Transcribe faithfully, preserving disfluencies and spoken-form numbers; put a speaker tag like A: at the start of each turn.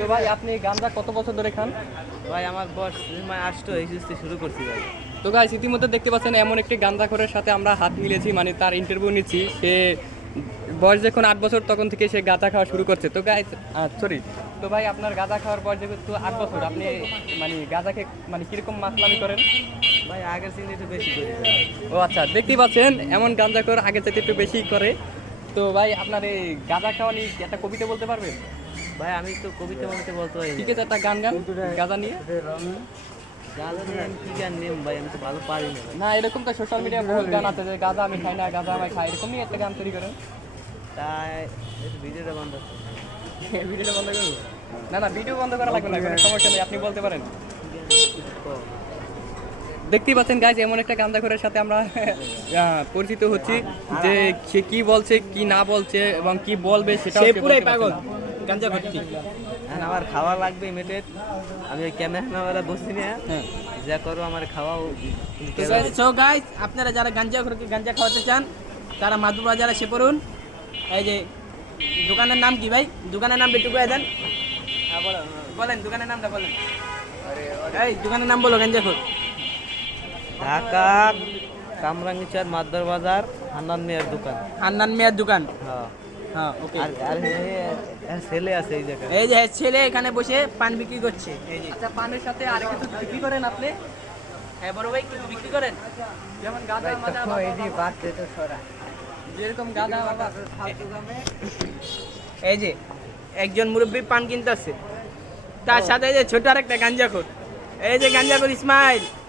A: তো ভাই আপনি গাঁজা কত বছর ধরে খান?
B: ভাই আমার বয়স আসতো এই সুস্থে শুরু করছি ভাই।
A: তো গাইস ইতিমধ্যে দেখতে পাচ্ছেন এমন একটি গাঁজাখোরের সাথে আমরা হাত মিলেছি, মানে তার ইন্টারভিউ নিচ্ছি। সে বয়স যখন আট বছর তখন থেকে সে গাঁজা খাওয়া শুরু করছে। তো গাইস সরি তো ভাই আপনার গাঁজা খাওয়ার বয়স যেহেতু আট বছর, আপনি মানে গাঁজাকে মানে কীরকম মাতলামি করেন?
B: ভাই আগের চিনি একটু বেশি করি।
A: ও আচ্ছা, দেখতেই পাচ্ছেন এমন গাঁজাখোর আগে থেকে একটু বেশি করে। তো ভাই আপনার এই গাঁজা খাওয়া নিয়ে একটা কবিতা বলতে পারবেন?
B: ভাই আমি তো কবিতা বলতে বলতে পারি
A: ঠিক আছে, একটা গান গান গাঁজা নিয়ে।
B: গাঁজা নিয়ে আমি কি গান নেব ভাই, আমি তো ভালো পারি না ভাই।
A: না এরকম তো সোশ্যাল মিডিয়ায় বহুত গান আছে যে গাঁজা আমি খাই না, গাঁজা আমি খাই, এরকম নিয়ে একটা গান তৈরি করেন।
B: তাই একটু ভিডিওটা বন্ধ আছে।
A: ভিডিওটা বন্ধ করবো? না না, ভিডিও বন্ধ করা লাগবে না, কোনো সমস্যা নেই, আপনি বলতে পারেন। দেখতেই পাচ্ছেন গাইজ এমন একটা গাঁজাখোরের সাথে আমরা আহ, পরিচিত হচ্ছি যে সে কি বলছে কি না বলছে এবং কি বলবে সেটা পুরাই পাগল গাঁজা ভর্তি।
B: হ্যাঁ আমার খাওয়া লাগবে ইমিডিয়েট। আমি ওই ক্যামেরাম্যানওয়ালা বসছি না,
A: হ্যাঁ
B: যা করো আমার খাওয়াও।
C: সো গাইস আপনারা যারা গাঞ্জা খোরকে গাঞ্জা খাওয়াতে চান তারা মাদুর বাজারে এসে পড়ুন। এই যে দোকানের নাম কি ভাই? দোকানের নাম একটু বলে দেন। বলেন দোকানের নামটা বলেন। এই দোকানের নাম বলো গাঞ্জা খোর।
B: ঢাকা কামরাঙ্গীরচর মাদর বাজার হান্নান মিয়ার দোকান।
C: হান্নান মিয়ার দোকান।
B: হ্যাঁ
C: হ্যাঁ ওকে।
B: আর আর এ- এর ছেলে আছে এই জায়গায়।
C: এই যে ছেলে এখানে বসে পান বিক্রি করছে। এই যে
A: আচ্ছা, পানের সাথে আর কিছু বিক্রি করেন আপনি?
C: হ্যাঁ বড় ভাই কিছু বিক্রি করেন?
A: যেমন গাঁজা মাজা যেরকম গাঁজা বাবা।
C: এই যে একজন মুরব্বী পান কিনতে আসছে, তার সাথে এই যে ছোট আর একটা গাঞ্জা খোর। এই যে গাঞ্জা খোর ইসমাইল।